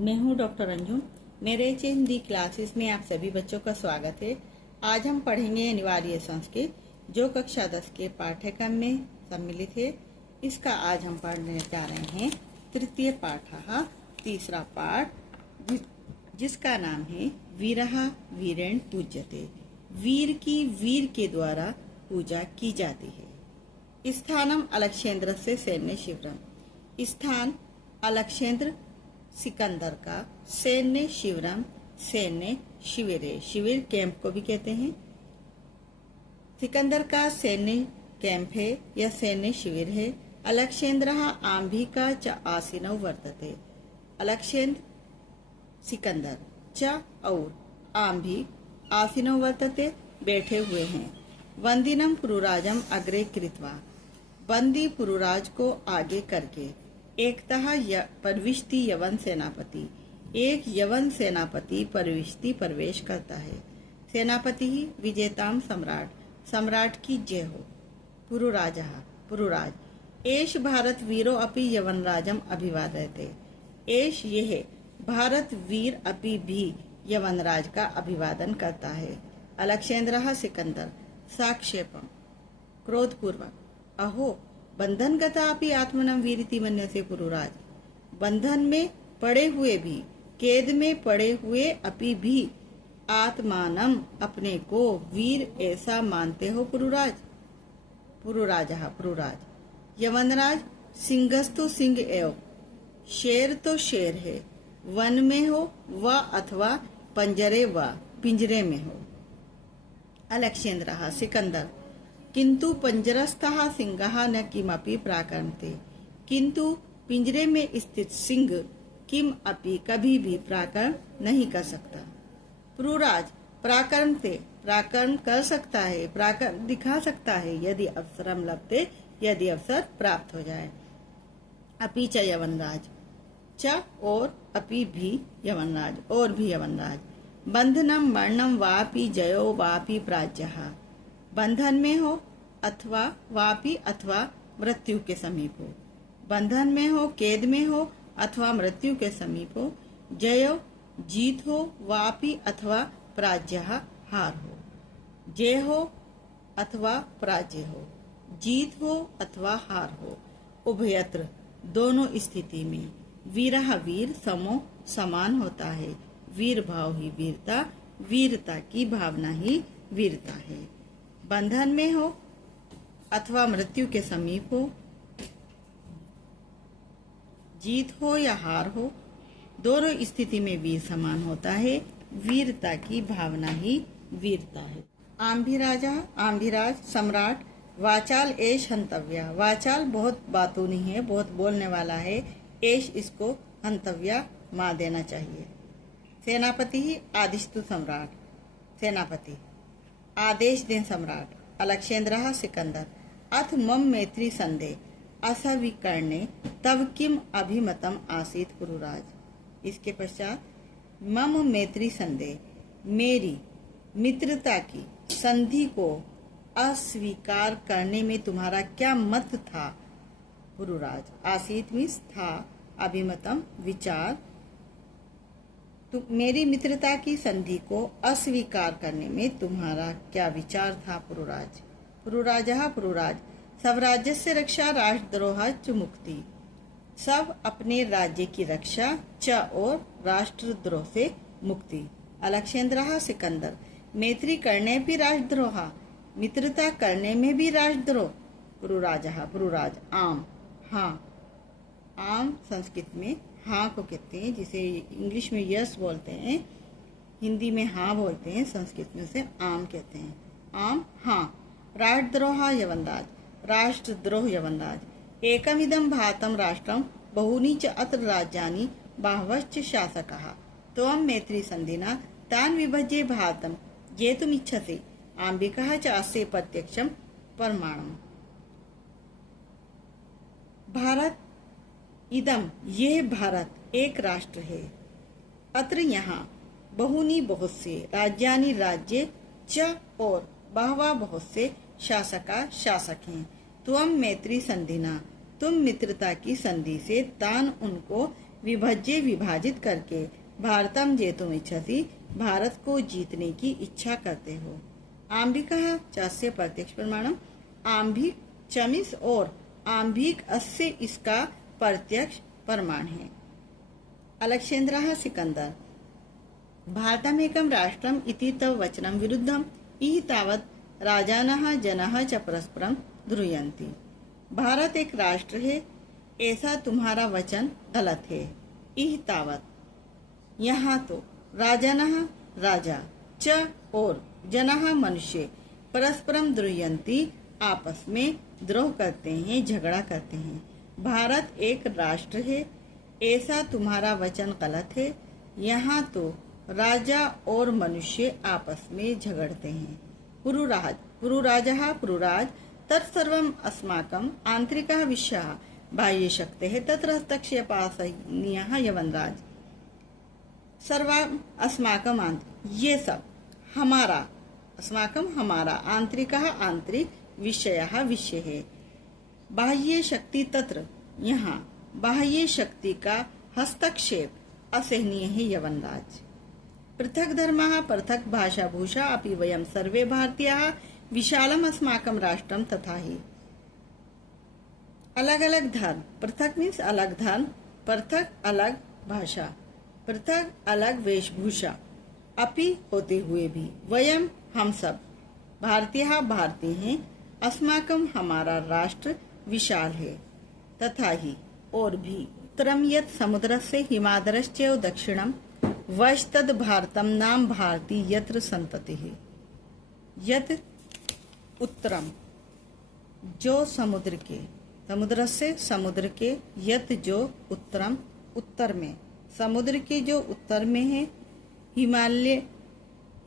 मैं हूं डॉक्टर अंजुम। मेरे हिंदी क्लासेस में आप सभी बच्चों का स्वागत है। आज हम पढ़ेंगे अनिवार्य संस्कृत, जो कक्षा 10 के पाठ्यक्रम में सम्मिलित है। इसका आज हम पढ़ने जा रहे हैं तृतीय पाठः, तीसरा पाठ, जिसका नाम है वीरः वीरेण पूज्यते। वीर की वीर के द्वारा पूजा की जाती है। स्थानम अलक्षेंद्रस्य सैन्य शिविरम। स्थान अलक्षेंद्र सिकंदर का, सैन्य शिविरम सैन्य शिविर है। शिविर कैंप को भी कहते हैं। सिकंदर का सैन्य कैंप है या सैन्य शिविर है। अलक्षेंद्रः आंभिका च आसीनौ वर्तते। अलक्षेंद्र सिकंदर च और आंभी आसीनौ वर्तते बैठे हुए हैं। वंदिनम पुरुराजम अग्रे कृत्वा। बंदी पुरुराज को आगे करके। एकतः परविष्टि यवन सेनापति। एक यवन सेनापति परविष्टि प्रवेश करता है। सेनापति ही विजेताम सम्राट। सम्राट की जय हो। पुरुराजः पुरुराज। एष भारत वीरो अपि यवन राजम अभिवादयते। एष यह भारत वीर अपि भी यवन राज का अभिवादन करता है। अलक्षेंद्रः सिकंदर साक्षेपम क्रोधपूर्वक। अहो बंधनगता अपि आत्मनम वीरिति मन्यसे पुरुराज। बंधन में पड़े हुए भी, कैद में पड़े हुए अपि भी आत्मानम अपने को वीर ऐसा मानते हो पुरुराज। पुरुराजः पुरुराज। यवनराज सिंहस्तु सिंह एव। शेर तो शेर है, वन में हो व अथवा पिंजरे में हो। अलक्षेंद्रः सिकंदर किंतु पंजरस्थः सिंहः न किमपि प्राकर्मते। किंतु पिंजरे में स्थित सिंह किम अपि कभी भी प्राकर्म नहीं कर सकता। पुरुराज प्राकर्मते प्राकर्म कर सकता है, प्राकर्म दिखा सकता है यदि अवसरम लभते, यदि अवसर प्राप्त हो जाए। अपि च यवनराज च और अपि भी यवनराज और भी यवनराज। बंधनम मरणम वापि जयो वापि प्राज्यः। बंधन में हो अथवा वापि अथवा मृत्यु के समीप हो। बंधन में हो, कैद में हो अथवा मृत्यु के समीप हो। जयो जीत हो, वापि अथवा पराजयः हार हो। जय हो अथवा पराजय हो, जीत हो अथवा हार हो। उभयत्र दोनों स्थिति में वीरः वीर समो समान होता है। वीर भाव ही वीरता, वीरता की भावना ही वीरता है। बंधन में हो अथवा मृत्यु के समीप हो, जीत हो या हार हो, दोनों स्थिति में वीर समान होता है। वीरता की भावना ही वीरता है। आंभिराजा आंभिराज सम्राट। वाचाल एष हंतव्या। वाचाल बहुत बातूनी है, बहुत बोलने वाला है। एष इसको हंतव्या मार देना चाहिए। सेनापति ही आदिस्तु सम्राट। सेनापति आदेश दें सम्राट। अलक्षेंद्रः सिकंदर अथ मम मैत्री संदेह असविकर्णे तव किम अभिमतम आसीत पुरुराज। इसके पश्चात मम मैत्री संदेह, मेरी मित्रता की संधि को अस्वीकार करने में तुम्हारा क्या मत था पुरुराज। आसीत मीन्स था, अभिमतम विचार। मेरी मित्रता की संधि को अस्वीकार करने में तुम्हारा क्या विचार था पुरुराज। पुरुराजः पुरुराज। सब राज्य से रक्षा राष्ट्रद्रोह च मुक्ति। सब अपने राज्य की रक्षा च और राष्ट्रद्रोह से मुक्ति। अलक्षेंद्रः सिकंदर मैत्री करने भी राष्ट्रद्रोह, मित्रता करने में भी राष्ट्रद्रोह। पुरुराजः पुरुराज। आम हाँ। आम संस्कृत में हाँ को कहते हैं, जिसे इंग्लिश में यस बोलते हैं, हिंदी में हाँ बोलते हैं, संस्कृत में उसे आम कहते हैं। आम हाँ। राष्ट्रद्रोह यवनराज। राष्ट्रद्रोह यवनराज। एकमिदं भारतं राष्ट्रं बहूनि च अत्र राज्यानि बहवश्च शासकाः। त्वं मैत्री संधिना तान् विभज्य भारतं जेतुमिच्छसि। आंबिकः च अस्य प्रत्यक्षं प्रमाणम्। भारत इदम यह भारत एक राष्ट्र है। अत्र यहाँ बहुनी बहुत से, राज्यानि राज्य च और बहवा बहुत से, शासका शासक हैं। त्वम मैत्री संधिना तुम मित्रता की संधि से तान उनको विभज्य विभाजित करके भारतम जेतुम इच्छसि भारत को जीतने की इच्छा करते हो। आम्भिकः चास्य प्रत्यक्ष प्रमाणम, आम्भिक चमिस और आम्भिक अस्य इसका प्रत्यक्ष प्रमाण है। अलक्षेन्द्रः सिकंदर भारतमेकं राष्ट्रम् इति तव वचनं विरुद्धम् इह तावत् राजानः जनाः च परस्परं ध्रुयन्ति। भारत एक राष्ट्र है, ऐसा तुम्हारा वचन गलत है। इह तावत यहाँ तो राजानः राजा च और जनाः मनुष्य परस्परम द्रुयन्ति आपस में द्रोह करते हैं, झगड़ा करते हैं। भारत एक राष्ट्र है, ऐसा तुम्हारा वचन गलत है। यहाँ तो राजा और मनुष्य आपस में झगड़ते हैं। पुरुराज पुरुराजः पुरुराज तत्सर्वम् अस्माकम् आंतरिकः विषयः बाह्य शक्तेः तत्र हस्तक्षेपासनीयः यवनराज। सर्वम् अस्माकम् ये सब हमारा, अस्माकम् हमारा, आंतरिकः आंतरिक, विषयः विषय है। बाह्य शक्ति तत्र यहाँ बाह्य शक्ति का हस्तक्षेप असहनीय है यवनराज। पृथक धर्मः पृथक भाषा भूषा अपि वयं सर्वे भारतीयाः विशालम अस्माकं राष्ट्रम तथा ही। अलग अलग धर्म, पृथक मीन्स अलग धर्म, पृथक अलग भाषा, पृथक अलग वेशभूषा, अपि होते हुए भी, वयम हम सब, भारतीय भारतीय हैं, अस्माकं हमारा राष्ट्र विशाल है, तथा ही और भी। उत्तरम यत् समुद्रस्य हिमाद्रश्चैव दक्षिणम वस्तद भारतम नाम भारती यत्र संततिः। यत् उत्तरम जो समुद्र के, समुद्र से समुद्र के, यत जो उत्तरम उत्तर में, समुद्र के जो उत्तर में है, हिमालय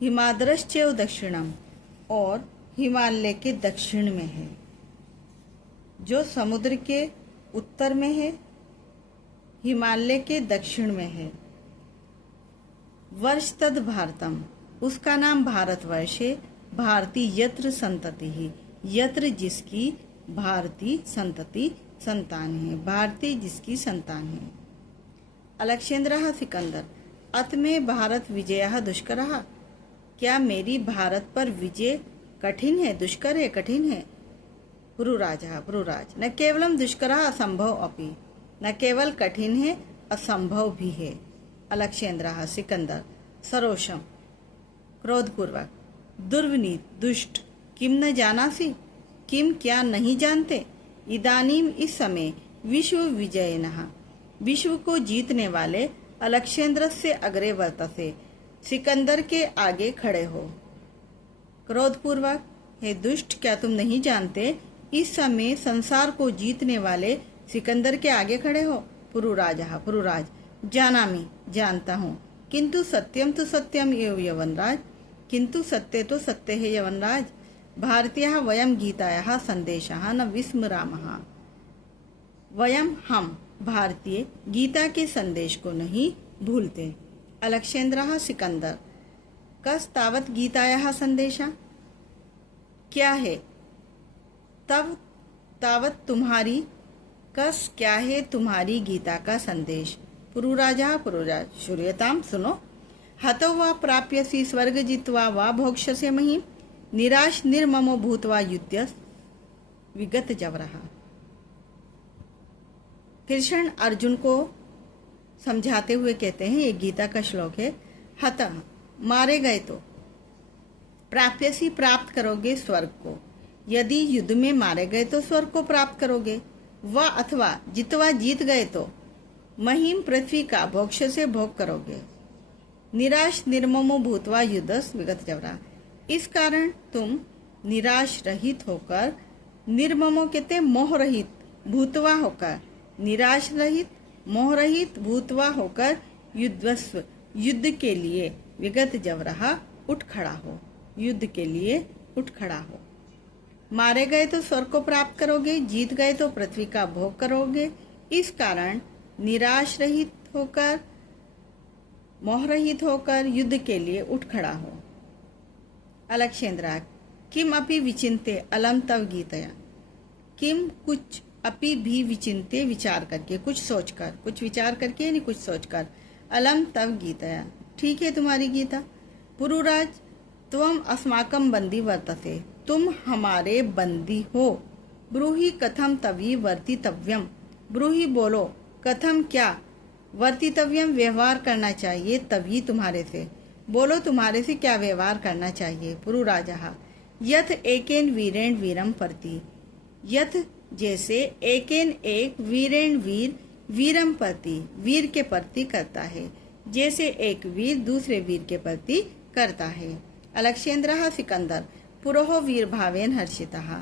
हिमाद्रश्चैव दक्षिणम और हिमालय के दक्षिण में है। जो समुद्र के उत्तर में है, हिमालय के दक्षिण में है। वर्ष तद भारतम उसका नाम भारतवर्ष है। भारती यत्र संतति ही, यत्र जिसकी, भारती संतति संतान है, भारती जिसकी संतान है। अलक्षेन्द्रः सिकंदर अत में भारत विजयः दुष्करः, क्या मेरी भारत पर विजय कठिन है, दुष्कर है, कठिन है। पुरुराजः पुरुराज न केवलम दुष्करः असंभव अपि, न केवल कठिन है असंभव भी है। अलक्षेन्द्रः सिकंदर सरोषम क्रोधपूर्वक दुर्विनीत दुष्ट, किम न जानासि, किम क्या नहीं जानते। इदानीम इस समय विश्व विजयिनः विश्व को जीतने वाले अलक्षेन्द्र से अग्रे वर्तते सिकंदर के आगे खड़े हो। क्रोधपूर्वक हे दुष्ट, क्या तुम नहीं जानते इस समय संसार को जीतने वाले सिकंदर के आगे खड़े हो। पुरुराजः पुरुराज जानामि जानता हूँ, किंतु सत्यम तो सत्यम एव यवनराज, किंतु सत्य तो सत्य है यवनराज। भारतीयः वयम गीतायाः संदेशः न विस्मरामः, वयम हम भारतीय गीता के संदेश को नहीं भूलते। अलक्षेन्द्रः सिकंदर कस तावत गीतायाः संदेशः, क्या है तब तावत तुम्हारी, कस क्या है तुम्हारी गीता का संदेश। पुरुराजः पुरुराज श्रूयताम सुनो। हतो वा प्राप्यसि स्वर्ग जित्वा वा भोक्ष्यसे महीम्, निराश निर्ममो भूत्वा युध्यस विगत जवरः। कृष्ण अर्जुन को समझाते हुए कहते हैं, ये गीता का श्लोक है। हतः मारे गए तो, प्राप्यसी प्राप्त करोगे स्वर्ग को, यदि युद्ध में मारे गए तो स्वर्ग को प्राप्त करोगे। व अथवा जितवा जीत गए तो महीम पृथ्वी का भोक्ष से भोग करोगे। निराश निर्ममो भूतवा युद्धस विगत जवरा, इस कारण तुम निराश रहित होकर, निर्ममो कहते मोह रहित, भूतवा होकर, निराश रहित मोह रहित भूतवा होकर, युद्धस्व युद्ध के लिए, विगत जवरा उठ खड़ा हो, युद्ध के लिए उठ खड़ा हो। मारे गए तो स्वर्ग को प्राप्त करोगे, जीत गए तो पृथ्वी का भोग करोगे। इस कारण निराश रहित होकर, मोह रहित होकर युद्ध के लिए उठ खड़ा हो। अलक्षेन्द्र किम अपि विचिन्ते अलम तव गीतया, किम कुछ अपि भी विचिन्त्य विचार करके, कुछ सोचकर, कुछ विचार करके यानी कुछ सोचकर। अलम तव गीतया, ठीक है तुम्हारी गीता। पुरुराज त्वम अस्माकं बंदी वर्तते, तुम हमारे बंदी हो। ब्रूहि कथम तवी वर्तितव्यम, ब्रूहि बोलो, कथम क्या, वर्तितव्यम व्यवहार करना चाहिए, तभी तुम्हारे से, बोलो तुम्हारे से क्या व्यवहार करना चाहिए। पुरुराजः यथ एकेन वीरेण वीरम प्रति, यथ जैसे, एकेन एक, वीरेण वीर, वीरम प्रति वीर के प्रति करता है, जैसे एक वीर दूसरे वीर के प्रति करता है। अलक्षेन्द्रः सिकंदर पुरोह वीर भावेन हर्षितः,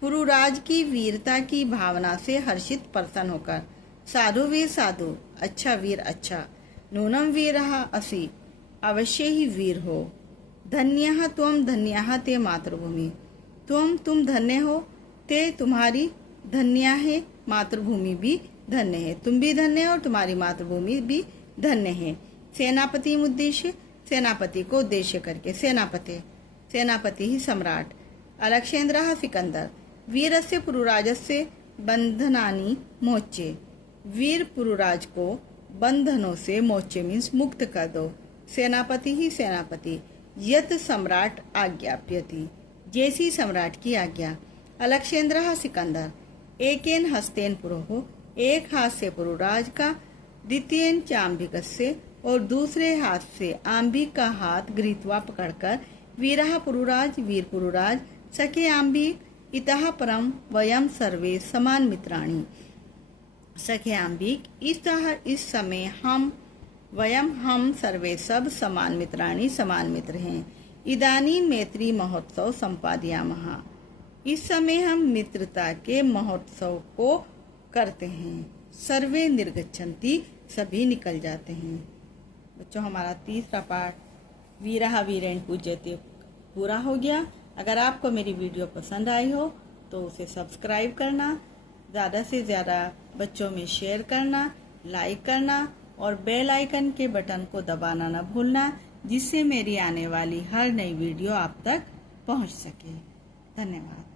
पुरुराज की वीरता की भावना से हर्षित प्रसन्न होकर। साधु वीर साधु, अच्छा वीर अच्छा। नूनम वीरः असि, अवश्य ही वीर हो। धन्यः त्वम धन्यः ते मातृभूमि, तुम धन्य हो, ते तुम्हारी धन्य है, मातृभूमि भी धन्य है, तुम भी धन्य हो और तुम्हारी मातृभूमि भी धन्य है। सेनापति उद्देश्य, सेनापति को उद्देश्य करके, सेनापति ही सम्राट। अलक्षेन्द्रः सिकंदर वीरस्य पुरुराजस्य बंधनानि मोचे, वीर पुरुराज को बंधनों से, मोचे मीन्स मुक्त कर दो। सेनापति ही सेनापति, यत सम्राट आज्ञाप्यति, जैसी सम्राट की आज्ञा। अलक्षेन्द्रः सिकंदर एकेन हस्तेन पुरोह, एक हाथ से पुरुराज का, द्वितीयन चाम्बिकस्य और दूसरे हाथ से आम्बिक का हाथ गृहीत्वा पकड़कर, वीरः पुरुराज वीर पुरुराज, सखे आम्बिक इतः परम वयम सर्वे समान मित्राणि, सखे आम्बिक इस समय हम सर्वे सब समान मित्राणि समान मित्र हैं। इदानी मैत्री महोत्सव संपादयामः, इस समय हम मित्रता के महोत्सव को करते हैं। सर्वे निर्गच्छन्ति, सभी निकल जाते हैं। बच्चों हमारा तीसरा पाठ वीरः वीरेण पूज्यते पूरा हो गया। अगर आपको मेरी वीडियो पसंद आई हो तो उसे सब्सक्राइब करना, ज़्यादा से ज़्यादा बच्चों में शेयर करना, लाइक करना और बेल आइकन के बटन को दबाना न भूलना, जिससे मेरी आने वाली हर नई वीडियो आप तक पहुंच सके। धन्यवाद।